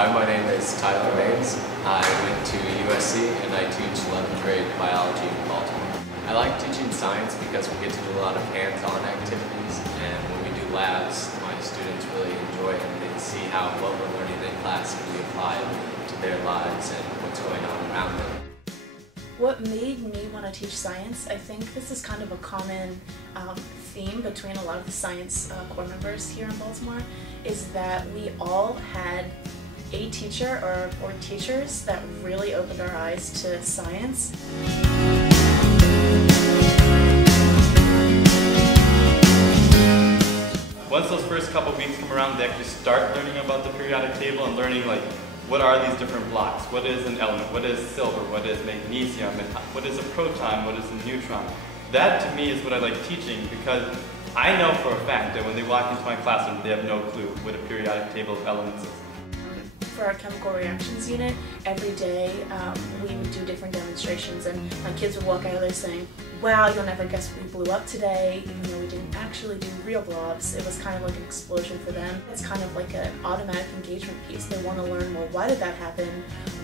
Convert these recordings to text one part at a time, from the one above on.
Hi, my name is Tyler Mays. I went to USC and I teach 11th grade biology in Baltimore. I like teaching science because we get to do a lot of hands-on activities, and when we do labs, my students really enjoy it and they see how what we're learning in class can be applied to their lives and what's going on around them. What made me want to teach science, I think this is kind of a common theme between a lot of the science corps members here in Baltimore, is that we all had a teacher or teachers that really opened our eyes to science. Once those first couple weeks come around, they actually start learning about the periodic table and learning like what are these different blocks, what is an element, what is silver, what is magnesium, and what is a proton, what is a neutron. That to me is what I like teaching, because I know for a fact that when they walk into my classroom they have no clue what a periodic table of elements is. For our chemical reactions unit, every day we would do different demonstrations, and my kids would walk out of there saying, wow, you'll never guess we blew up today, even though we didn't actually do real blobs. It was kind of like an explosion for them. It's kind of like an automatic engagement piece. They want to learn, well, why did that happen?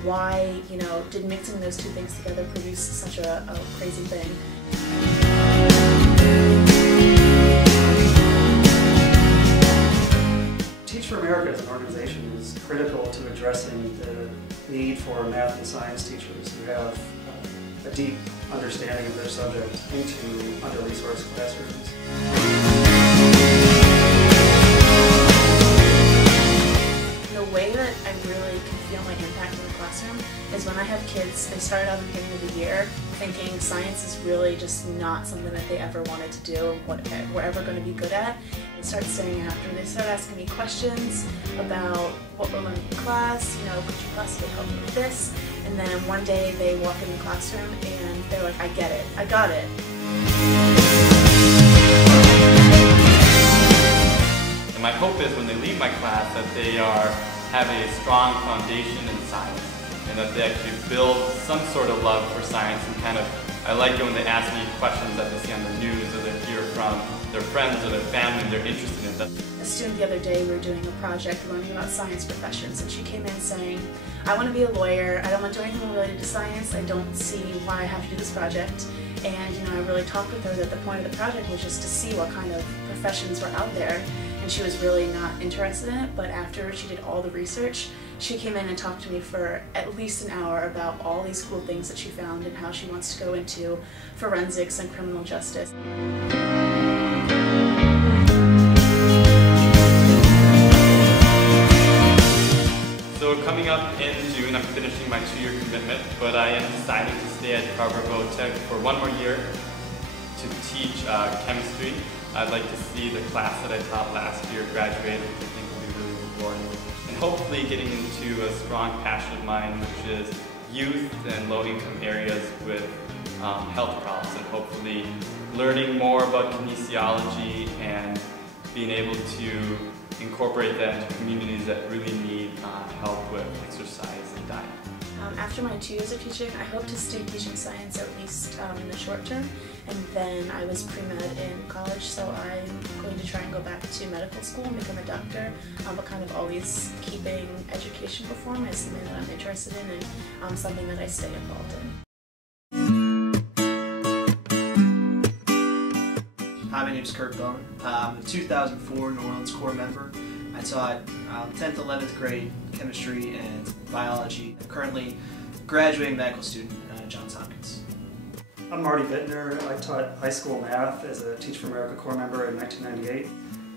Why, did mixing those two things together produce such a crazy thing? Teach for America as an organization is critical to addressing the need for math and science teachers who have a deep understanding of their subject into under-resourced classrooms. The way that I really can feel my impact in the classroom is when I have kids, they start out at the beginning of the year thinking science is really just not something that they ever wanted to do or what we're ever going to be good at. They start staying after, they start asking me questions about what we're learning in class, could you possibly help me with this? And then one day they walk in the classroom and they're like, I get it, I got it. And my hope is when they leave my class that they have a strong foundation in science, and that they actually build some sort of love for science, and I like it when they ask me questions that they see on the news or they hear from their friends or their family and they're interested in them. A student the other day, we were doing a project learning about science professions, and she came in saying, I want to be a lawyer, I don't want to do anything related to science, I don't see why I have to do this project. And I really talked with her that the point of the project was just to see what kind of professions were out there, and she was really not interested in it. But after she did all the research, she came in and talked to me for at least an hour about all these cool things that she found and how she wants to go into forensics and criminal justice. So coming up in June, I'm finishing my 2-year commitment, but I am deciding to stay at Carver-Tech for 1 more year to teach chemistry. I'd like to see the class that I taught last year graduate, which I think will be really rewarding. And hopefully getting into a strong passion of mine, which is youth and low-income areas with health problems, and hopefully learning more about kinesiology and being able to incorporate that into communities that really need help with exercise and diet. After my 2 years of teaching, I hope to stay teaching science at least in the short term, and then I was pre-med in college, so I'm going to try and go back to medical school and become a doctor, but kind of always keeping education reform as something that I'm interested in and something that I stay involved in. Hi, my name is Kurt Bone. I'm a 2004 New Orleans Corps member. I taught 10th, 11th grade chemistry and biology. I'm currently a graduating medical student at Johns Hopkins. I'm Marty Bittner. I taught high school math as a Teach for America Corps member in 1998.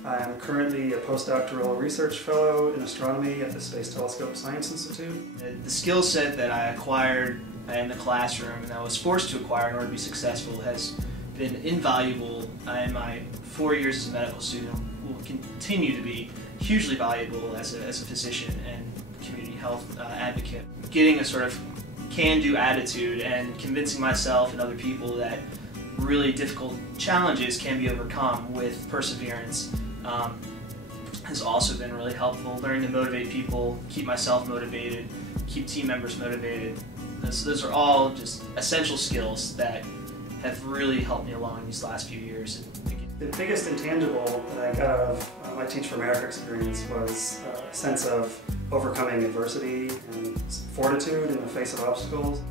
I am currently a postdoctoral research fellow in astronomy at the Space Telescope Science Institute. The skill set that I acquired in the classroom and I was forced to acquire in order to be successful has been invaluable in my 4 years as a medical student. Will continue to be hugely valuable as a physician and community health advocate. Getting a sort of can-do attitude and convincing myself and other people that really difficult challenges can be overcome with perseverance has also been really helpful. Learning to motivate people, keep myself motivated, keep team members motivated. Those are all just essential skills that have really helped me along these last few years. The biggest intangible that I got out of my Teach for America experience was a sense of overcoming adversity and fortitude in the face of obstacles.